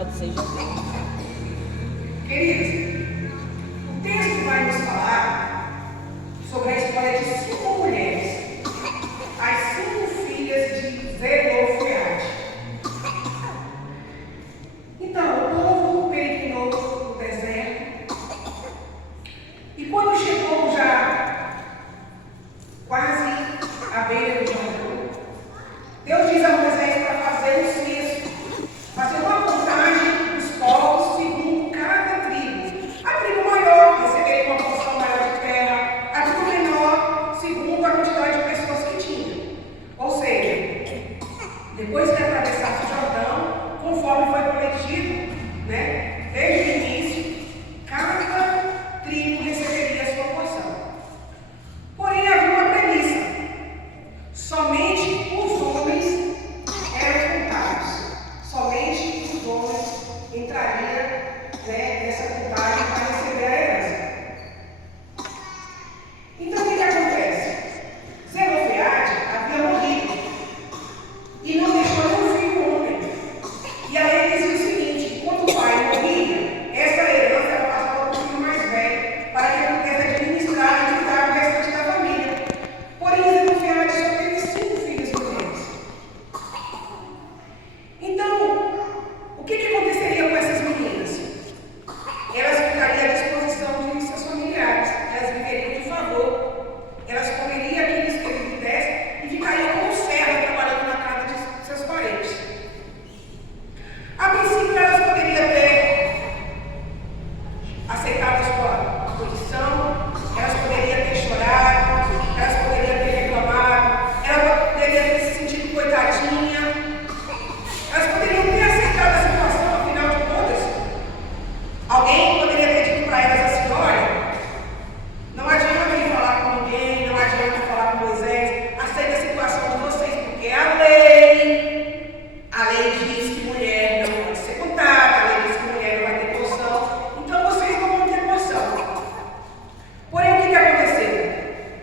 Louvado seja Deus. Queridos, o texto vai nos falar sobre a história de 5 mulheres, as 5 filhas de Zelofeade. Então, o povo peregrinou no deserto e quando chegou já quase à beira do Jordão, Deus diz a Moisés para fazer um censo, fazer uma contagem dos povos segundo cada tribo. A tribo maior receberia uma porção maior de terra, a tribo menor segundo a quantidade de pessoas que tinha. Ou seja, depois que atravessasse o Jordão, conforme foi prometido, desde o início, cada tribo receberia a sua porção. Porém, havia uma premissa: somente os homens eram contados, somente os homens entrariam nessa contagem para receber a herança. Então, o que acontece? Zelofeade havia morrido e não deixou nenhum filho homem. E a lei dizia o seguinte: quando o pai morria, essa herança era passada para o filho mais velho, para que ele pudesse administrar e cuidar do restante da família. Porém, Zelofeade só teve 5 filhas mulheres. Então, o que aconteceria com essas meninas? Elas ficariam à disposição de seus familiares, elas viveriam de favor, elas comeriam aquilo que eles pudessem e ficariam como serva trabalhando na casa de seus parentes. A princípio, elas poderiam ter aceitado a sua posição, elas poderiam ter chorado, elas poderiam ter reclamado, elas poderiam ter se sentido coitadinha, elas poderiam ter aceitado a situação, afinal de contas. Alguém poderia ter dito para elas assim: olha, não adianta ir falar com ninguém, não adianta falar com Moisés, aceita a situação de vocês, porque a lei diz que mulher não pode ser contada, a lei diz que mulher não vai ter porção, então vocês não vão ter porção. Porém, o que aconteceu?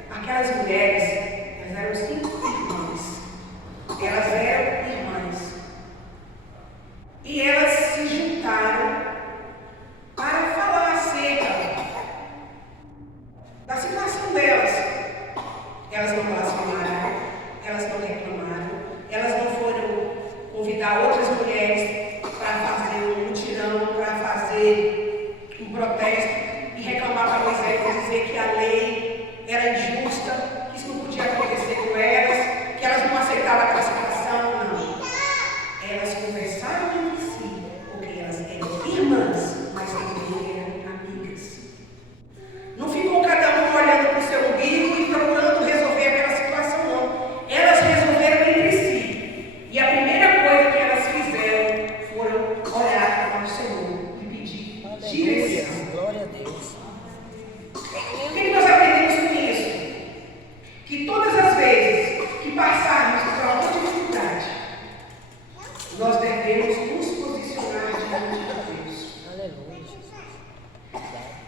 Aquelas mulheres, elas eram 5 irmãs, elas eram irmãs, e elas se juntaram para falar acerca da situação delas. Elas não blasfemaram, elas não reclamaram, elas não foram convidar outras mulheres para fazer um mutirão, para fazer um protesto e reclamar para Moisés e dizer que a lei era injusta, que isso não podia acontecer com elas, que elas não aceitavam aquela situação. Não. Elas conversaram entre si, porque elas eram irmãs, mas também eram amigas. Não ficou cada um olhando para o seu umbigo e procurando resolver aquela situação, não. Elas resolveram entre si. E a primeira coisa que elas fizeram foram olhar para o Senhor e pedir direção. Glória a Deus. O que nós aprendemos com isso? Que todas as vezes que passarmos por alguma dificuldade, nós devemos nos posicionar diante de Deus. Aleluia, Jesus.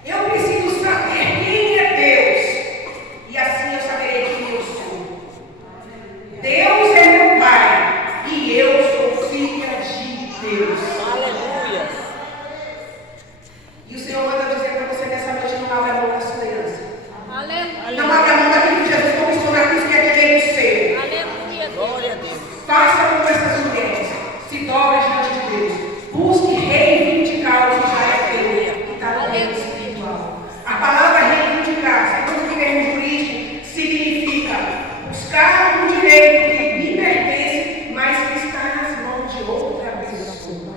Eu preciso saber quem é Deus, e assim eu saberei quem eu sou. Deus é meu Pai, e eu sou filha de Deus. Aleluia. E o Senhor manda dizer para você nessa noite: não abra a mão da sua herança. Aleluia. Não abra a mão daquilo que Jesus conquistou na cruz, que é direito seu. Aleluia. Glória a Deus. Faça como essas mulheres, se dobre diante de Deus, busque reivindicar o que já é teu, que está no reino espiritual. A palavra reivindicar, segundo o termo jurídico, significa buscar um direito que me pertence, mas que está nas mãos de outra pessoa.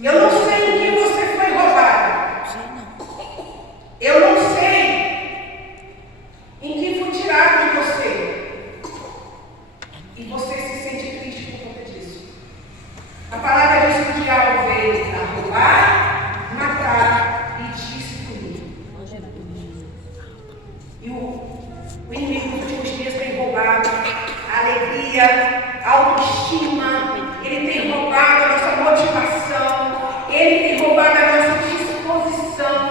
Eu não sei em que você foi roubado. Eu não sei em que foi tirado de você. E você se sente triste por conta disso. A palavra diz que o diabo veio para roubar, matar e destruir. E o inimigo dos últimos dias tem roubado a alegria, a autoestima, ele tem roubado a nossa motivação, ele tem roubado a nossa disposição.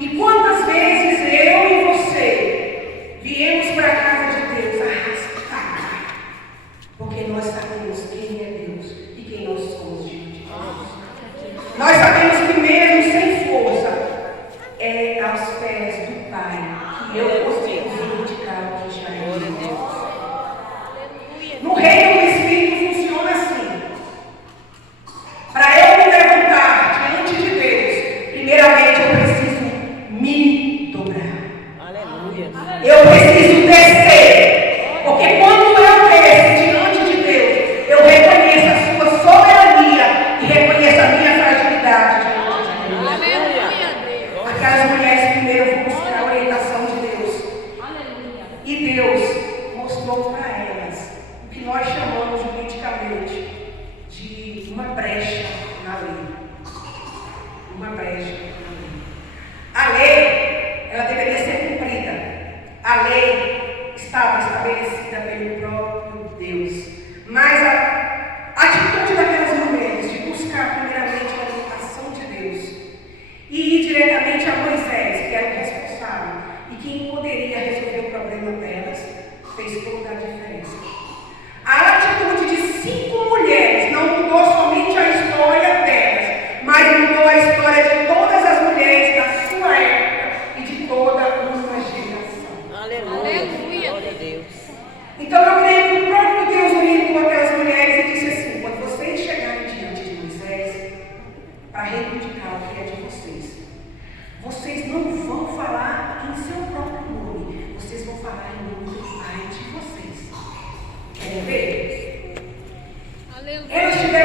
E quantas vezes eu e você viemos para a casa de Deus arrastar, porque nós sabemos quem é Deus e quem nós somos diante de Deus.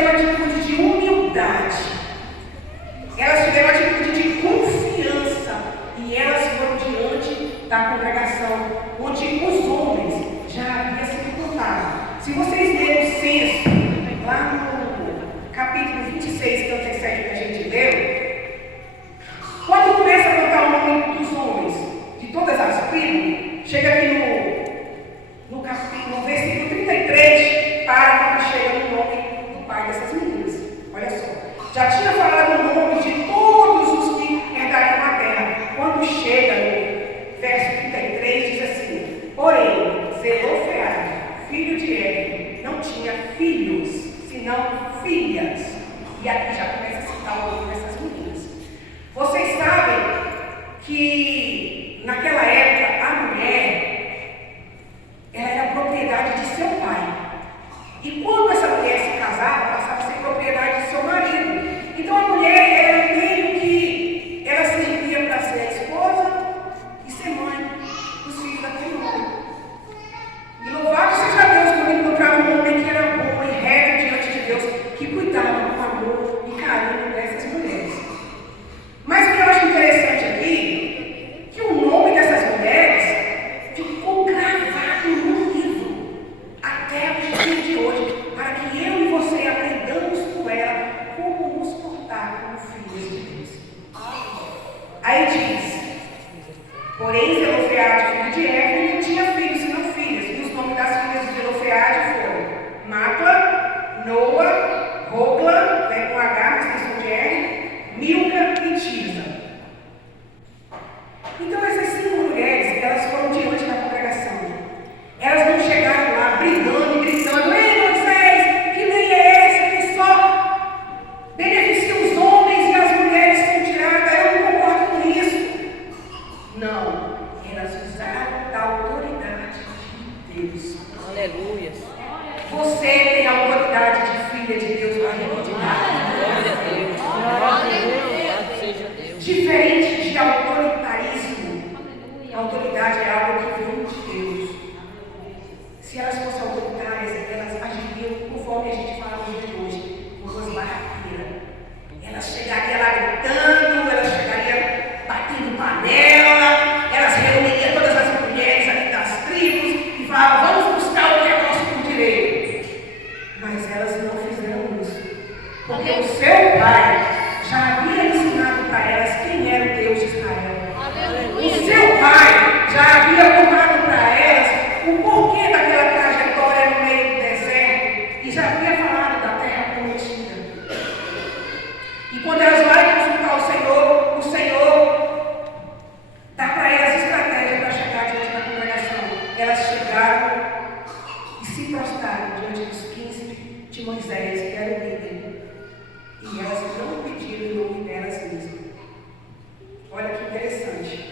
tiveram atitude de humildade, elas tiveram atitude de confiança, e elas foram diante da congregação, onde os homens já haviam sido contados. Se vocês lerem o censo, lá no capítulo 26, que é o 37 que a gente leu, quando começa a contar o nome dos homens, de todas as tribos, chega aqui no versículo 33, para quando chega no nome do pai dessas meninas. Olha só, já tinha falado o nome de todos os que herdariam a terra. Quando chega no verso 33, diz assim: porém, Zelofeade, filho de Eli, não tinha filhos, senão filhas. E aqui já começa a citar o nome dessas meninas. Vocês sabem que naquela época a mulher era propriedade de seu pai. E quando essa mulher se casava, passava a ser propriedade de seu marido. Então a mulher era meio que ela servia para ser a esposa e ser mãe dos filhos daquele homem. E louvado seja Deus quando encontrava um homem que era bom e reto diante de Deus, que cuidava com amor e carinho dessas mulheres. Mas o que eu acho interessante aqui, que o nome dessas mulheres ficou gravado no livro até o dia de hoje, para que eu e você aprendamos com ela como nos portar como filhos de Deus. Aí diz: porém, Zelofeade, filho de Eli, não tinha filhos, senão filhas. E os nomes das filhas de Zelofeade foram Macla, Noa, Rogla, com H, mas questão de R, Milca e Tirza. Então essas 5 mulheres, elas foram diante da congregação. Elas não chegaram lá brigando e gritando: ei, Moisés, que lei é essa que só beneficia os homens e as mulheres são tiradas? Eu não concordo com isso. Não, elas usaram da autoridade de Deus. Aleluia. Você tem a autoridade de filha de Deus para reivindicar. Glória a Deus. Glória a Deus. Louvado seja Deus. Diferente de autoritarismo, a autoridade é algo que vem de Deus. Se elas fossem autoritárias, elas agiriam conforme a gente fala no dia de hoje, com voz barraqueira. Elas chegariam lá gritando, elas chegariam batendo panela, elas reuniriam todas as mulheres ali das tribos e falavam: vamos buscar o que é nosso por direito. Mas elas não fizeram isso, porque o seu pai já havia ensinado para elas quem era o Deus de Israel. O seu pai já havia contado para elas o porquê daquela trajetória no meio do deserto e já havia falado da terra prometida. E quando elas vão consultar o Senhor dá para elas estratégia para chegar diante da congregação. Elas chegaram e se prostraram diante dos 15 de Moisés, que era o líder. E elas não pediram em nome delas mesmas. Olha que interessante.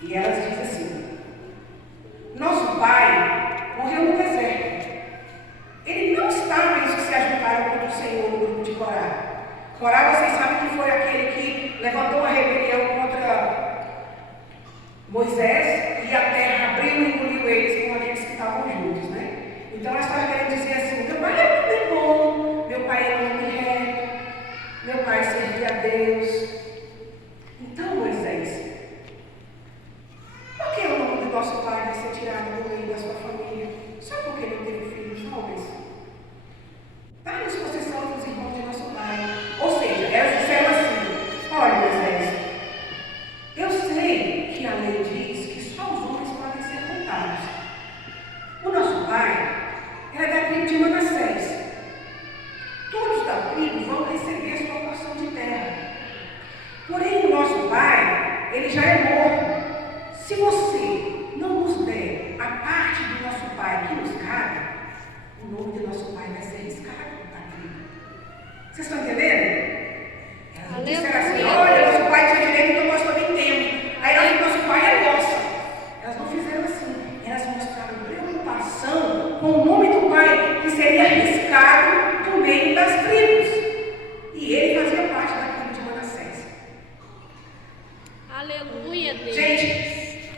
E elas dizem assim: nosso pai morreu no deserto. Ele não estava entre os que se ajuntaram contra o Senhor no grupo de Corá. Corá, vocês sabem que foi aquele que levantou uma rebelião contra Moisés e a terra abriu e engoliu eles com aqueles que estavam juntos, né? Então ela estava querendo dizer assim: meu pai era muito bom, meu pai era muito reto, meu pai servia a Deus. Então, Moisés, por que o nome do nosso pai vai ser tirado do meio da sua família? Só porque não teve filhos homens? Dá-nos possessão dos irmãos de nosso pai. Ou seja, elas disseram assim: olha, Moisés, eu sei que a lei diz que só os homens podem ser contados. O nosso pai era da tribo de Manassés. Todos da tribo vão receber a sua porção de terra. Porém, o nosso pai, ele já é morto. Se você não nos der a parte do nosso pai que nos cabe, o nome do nosso pai vai ser riscado da tribo. Vocês estão entendendo? Elas disseram assim: olha, nosso pai tinha direito, então nós também temos. Aí ela disse: nosso pai é nosso. Elas não fizeram assim. Elas mostraram preocupação com o nome do pai, que seria riscado no meio das tribos. E ele fazia parte da tribo de Manassés. Aleluia, Deus. Gente,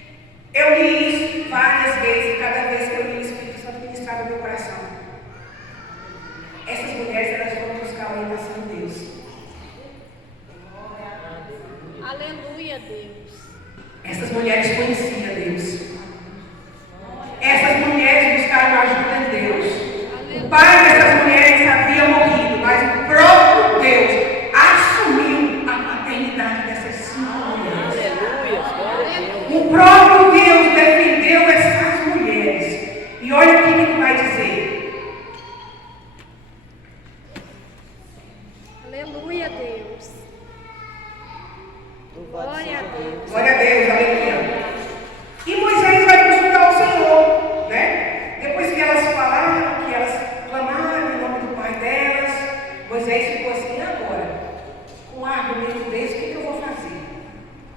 eu li isso várias vezes, e cada vez que eu li, o Espírito Santo ministrava no meu coração. orientação de Deus. Aleluia, Deus. Essas mulheres conheciam Deus. Essas mulheres buscaram ajuda em Deus. O pai dessas mulheres havia morrido, mas o próprio Deus assumiu a paternidade dessas 5 mulheres. O próprio Deus defendeu essas mulheres. E olha o que ele vai dizer. Aleluia, Deus. Glória a Deus. Glória a Deus, aleluia. E Moisés vai consultar o Senhor, né? Depois que elas falaram, que elas clamaram em nome do pai delas, Moisés ficou assim: e agora? Com um argumento desse, o que eu vou fazer?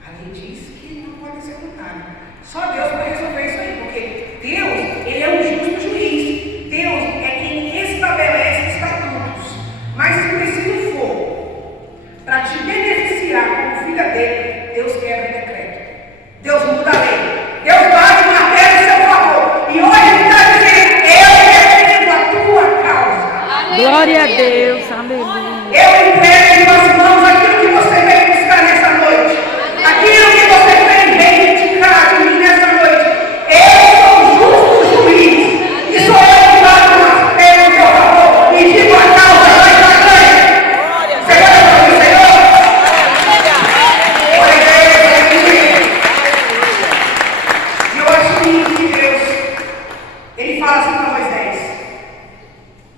A lei diz que não pode ser contado. Só Deus vai resolver isso aí, porque Deus, ele é um justo juiz. Deus é quem estabelece estatutos. Mas se preciso for para te beneficiar como filha dele, Deus quebra o decreto. Deus muda a lei. Deus bate o martelo em seu favor. E hoje ele está dizendo: eu defendo a tua causa. Glória a Deus, aleluia. Eu entrego em tuas mãos aquilo que você veio buscar nessa noite. Aquilo que você veio reivindicar de mim nessa noite. Eu sou o justo juiz. E sou eu que bato o martelo em seu favor. E digo a causa vai para frente. Você vai para o Senhor? Glória a Deus, aleluia. E eu acho lindo que Deus, ele fala assim para Moisés: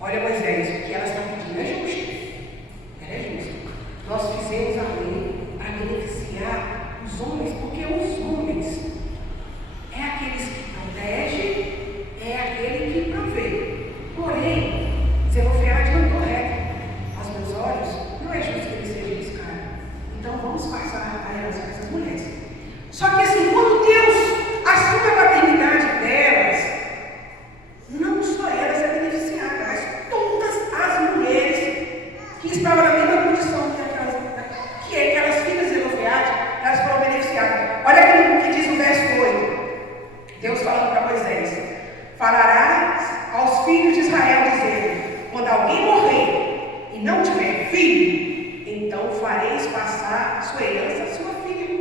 olha, Moisés, o que elas estão pedindo é justo. Ela é justa. Nós fizemos a lei para beneficiar os homens, porque os homens é aqueles que protegem, é aquele que provê. Porém, Zelofeade não correto aos meus olhos, não é justo que ele seja buscado. Então vamos passar a relação com essas mulheres. Só que assim, quando Deus assume a paternidade delas, não só elas é beneficiada, mas todas as mulheres que estavam na mesma condição que aquelas filhas de Zelofeade, elas foram beneficiadas. Olha o que diz o verso 8. Deus falando para Moisés: falarás aos filhos de Israel, dizendo: quando alguém morrer e não tiver filho, então fareis passar sua herança à sua filha.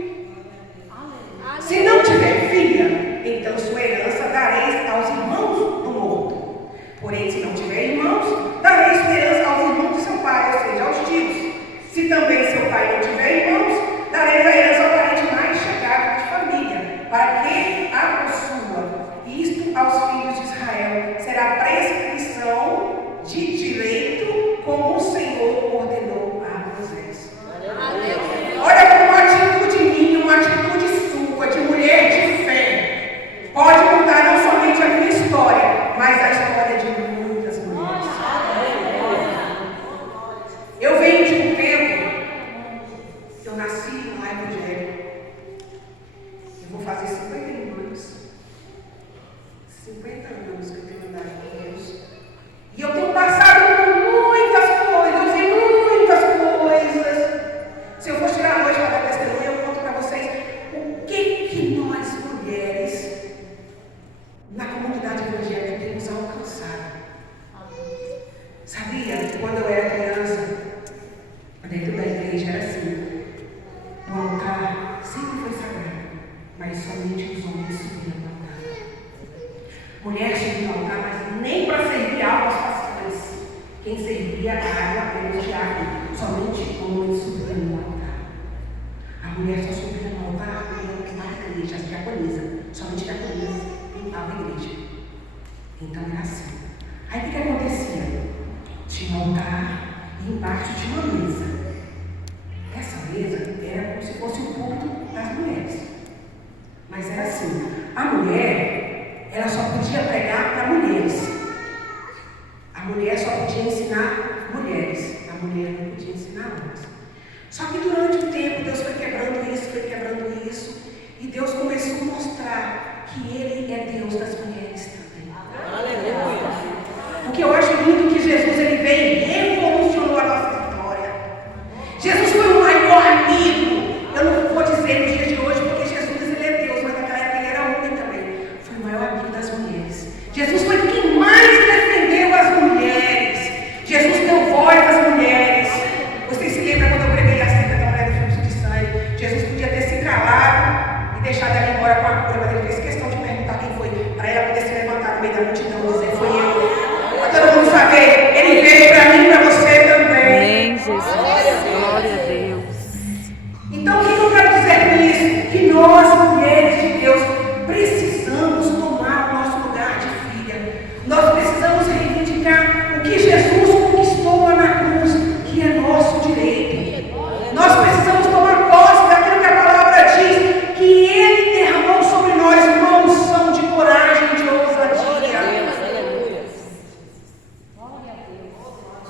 Se não tiver filha, então sua herança dareis aos irmãos do morto. Porém, se não tiver irmãos, dareis sua herança aos irmãos de seu pai, ou seja, aos tios. Se também seu pai não tiver irmãos, dareis a herança ao parente mais chegado de família, para que a possua. Isto aos filhos de Israel será prescrição de direito, como o Senhor ordenou a Moisés. Olha como uma atitude minha, uma atitude sua, de mulher de fé, pode mudar não somente a minha história, mas a história de muitas mulheres. Eu venho de um tempo, eu nasci no Evangelho. Eu vou fazer 51 anos. 50 anos que eu tenho andado com Deus. E eu tenho passado por muitas coisas, eu vi muitas coisas. Se eu for tirar a noite para dar testemunho, eu conto para vocês o que nós mulheres na comunidade evangélica temos alcançado. Sabia que quando eu era criança, dentro da igreja era assim: o altar sempre foi sagrado, mas somente os homens subiam no altar. Mulher subia no altar, mas nem para servir água aos pastores. Quem servia a água era o diácono, somente homens subiam no altar. A mulher só subia no altar porque ela limpava a igreja, as diaconisas. Somente a diaconisa limpava a igreja. Então era assim. Aí o que acontecia? Tinha um altar e embaixo tinha uma mesa. Essa mesa era como se fosse o púlpito das mulheres. Mas era assim: a mulher, ela só podia pregar para mulheres. A mulher só podia ensinar mulheres. A mulher não podia ensinar homens. Só que durante o tempo, Deus foi quebrando isso, e Deus começou a mostrar que Ele é Deus das mulheres também. Aleluia! Porque eu acho lindo que Jesus, Ele veio e revolucionou a nossa história. Jesus foi o maior amigo. Eu não vou dizer nos dias de hoje, porque Jesus, Ele é Deus, mas naquela época Ele era homem também. Foi o maior amigo das mulheres. Jesus foi quem mais defendeu as mulheres. Jesus deu voz às mulheres. meio da multidão dizer: foi eu. Para todo mundo saber, ele veio para mim e para você também. Amém, Jesus. Glória a Deus. Então, o que eu quero dizer com isso? Que nós, mulheres de Deus, precisamos tomar o nosso lugar de filha. Nós precisamos reivindicar o que Jesus conquistou lá na cruz, que é nosso direito. Nós precisamos tomar posse daquilo que a palavra diz, que Ele derramou sobre nós uma unção de coragem, de ousadia.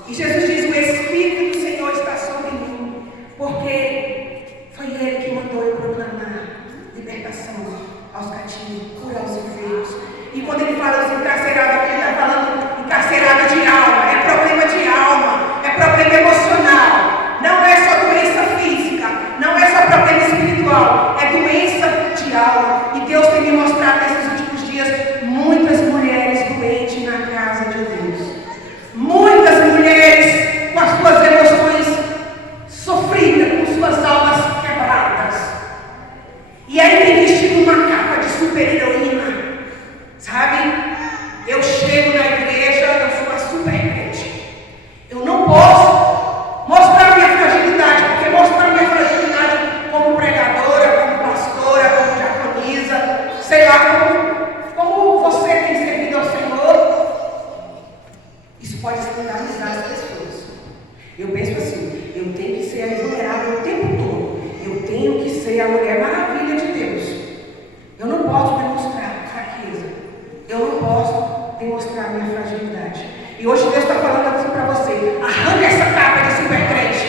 E Jesus diz: o Espírito do Senhor está sobre mim, porque foi Ele que mandou eu proclamar libertação aos cativos, cura aos enfermos. E quando Ele fala dos encarcerados, Ele está falando encarcerado de alma, é problema de alma, é problema emocional. Não é só doença física, não é só problema espiritual, é doença de alma. E Deus tem me mostrado nesses últimos dias muitas mulheres doentes na casa de Deus. Muitas mulheres com as suas emoções sofridas, com suas almas quebradas. E aí tem vestido uma capa de super-heroína, sabe? Eu chego na igreja, eu sou uma super crente. Eu não posso mostrar minha fragilidade, porque mostrar minha fragilidade como pregadora, como pastora, como diaconisa, sei lá, como você tem servido ao Senhor, isso pode escandalizar as pessoas. Eu penso assim: eu tenho que ser a vulnerável o tempo todo, eu tenho que ser a mulher maravilha de Deus. Eu não posso demonstrar fraqueza, eu não posso demonstrar minha fragilidade. E hoje Deus está falando assim para você: arranca essa capa de super crente,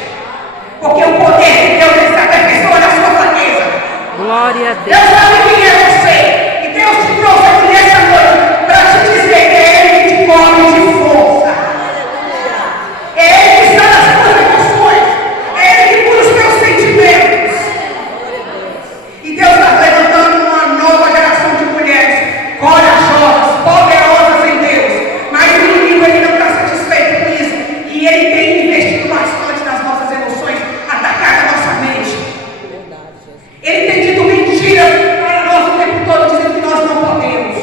porque o poder de Deus está aperfeiçoando a sua fraqueza. Glória a Deus. Deus sabe quem é você, e Deus te trouxe aqui nessa noite para te dizer que é Ele que te cobre de força, é Ele que está nas suas emoções, é Ele que cura os teus sentimentos. E Deus está levantando uma nova geração de mulheres corajosas, poderosas em Deus. Mas o inimigo, ele não está satisfeito com isso. E ele tem investido bastante nas nossas emoções, atacado a nossa mente. Ele tem dito mentiras para nós o tempo todo, dizendo que nós não podemos.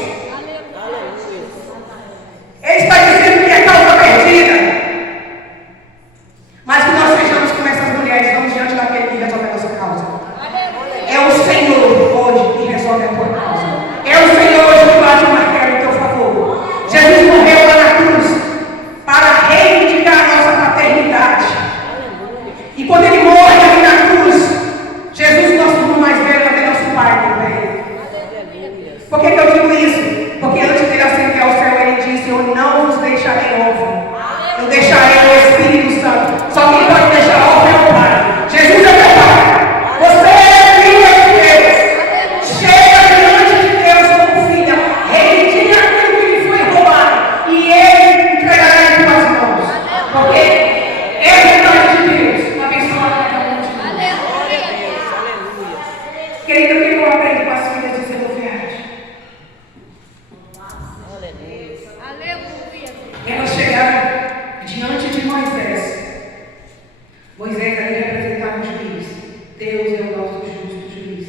Ele está dizendo que é causa perdida. Mas que nós sejamos como essas mulheres, vamos diante daquele que resolve a nossa causa. É o Senhor hoje que resolve a tua causa. É o Senhor hoje que bate o martelo em teu favor. Jesus morreu lá na cruz para reivindicar a nossa paternidade. E quando Ele morre ali na cruz, Jesus, nosso irmão mais velho, mas é nosso Pai também. Por que eu digo isso? Porque antes dele ascender ao céu, Ele disse: eu não vos deixarei órfão, eu deixarei o Espírito Santo. Só quem pode deixar órfão é o Pai. Jesus é teu Pai. Você é filha de Deus. Chega diante de Deus como filha, reivindica aquilo que lhe foi roubado, e Ele entregará em tuas mãos. Porque é a vontade de Deus abençoar cada um de nós. Querido, o que eu aprendo com as filhas de Zelofehade? Aleluia. Elas chegaram diante de Moisés. Moisés ali representava o juiz. Deus é o nosso justo juiz.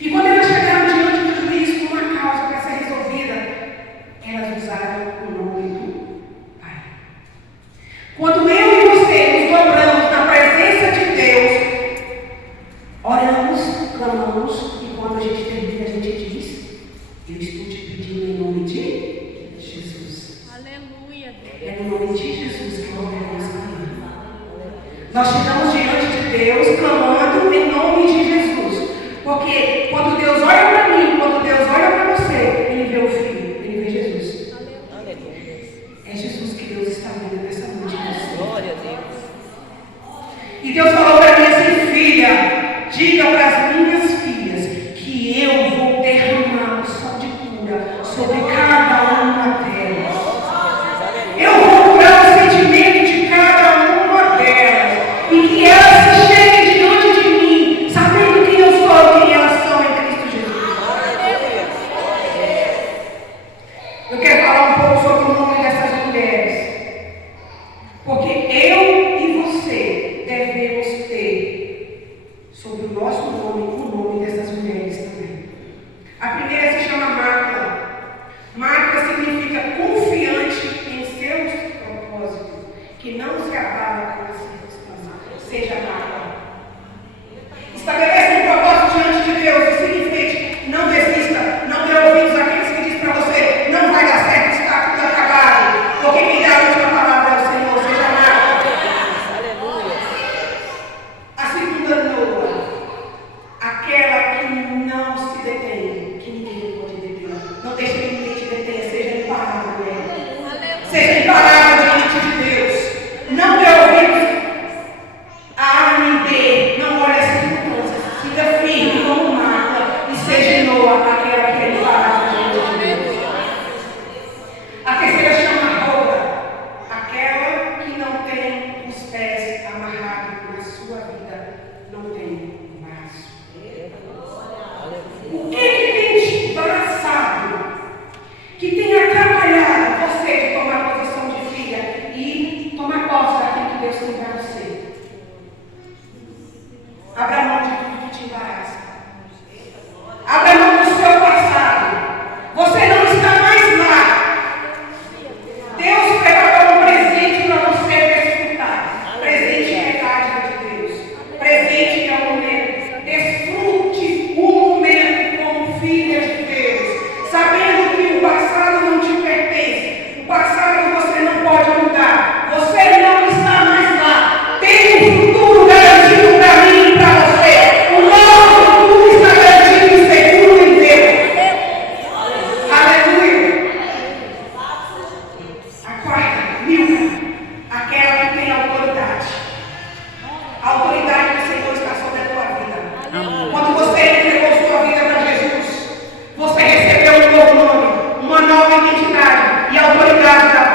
E quando elas chegaram diante do juiz com uma causa para ser resolvida, elas usaram o nome do Pai. Quando eu e você nos dobramos na presença de Deus, oramos, clamamos, e quando a gente termina, a gente diz: eu estou te pedindo em nome de Jesus. Aleluia. É no nome de Jesus que nós devemos clamar. Nós chegamos diante de Deus clamando em nome de Jesus. Porque quando Deus olha para mim, quando Deus olha para você, Ele vê o Filho, Ele vê Jesus. É Jesus que Deus está vendo nessa noite. Glória a Deus. E Deus falou para mim assim: filha, diga para as minhas filhas que eu vou derramar o sol de cura sobre cada uma delas. Eu vou curar o sentimento de cada uma delas. E que elas se cheguem diante de mim, sabendo quem eu sou e quem elas são em Cristo Jesus. Eu quero falar um pouco sobre o nome dessas mulheres. Porque eu e você devemos ter sobre o nosso nome o nome dessas mulheres também. A primeira se chama Magda. e autoridade da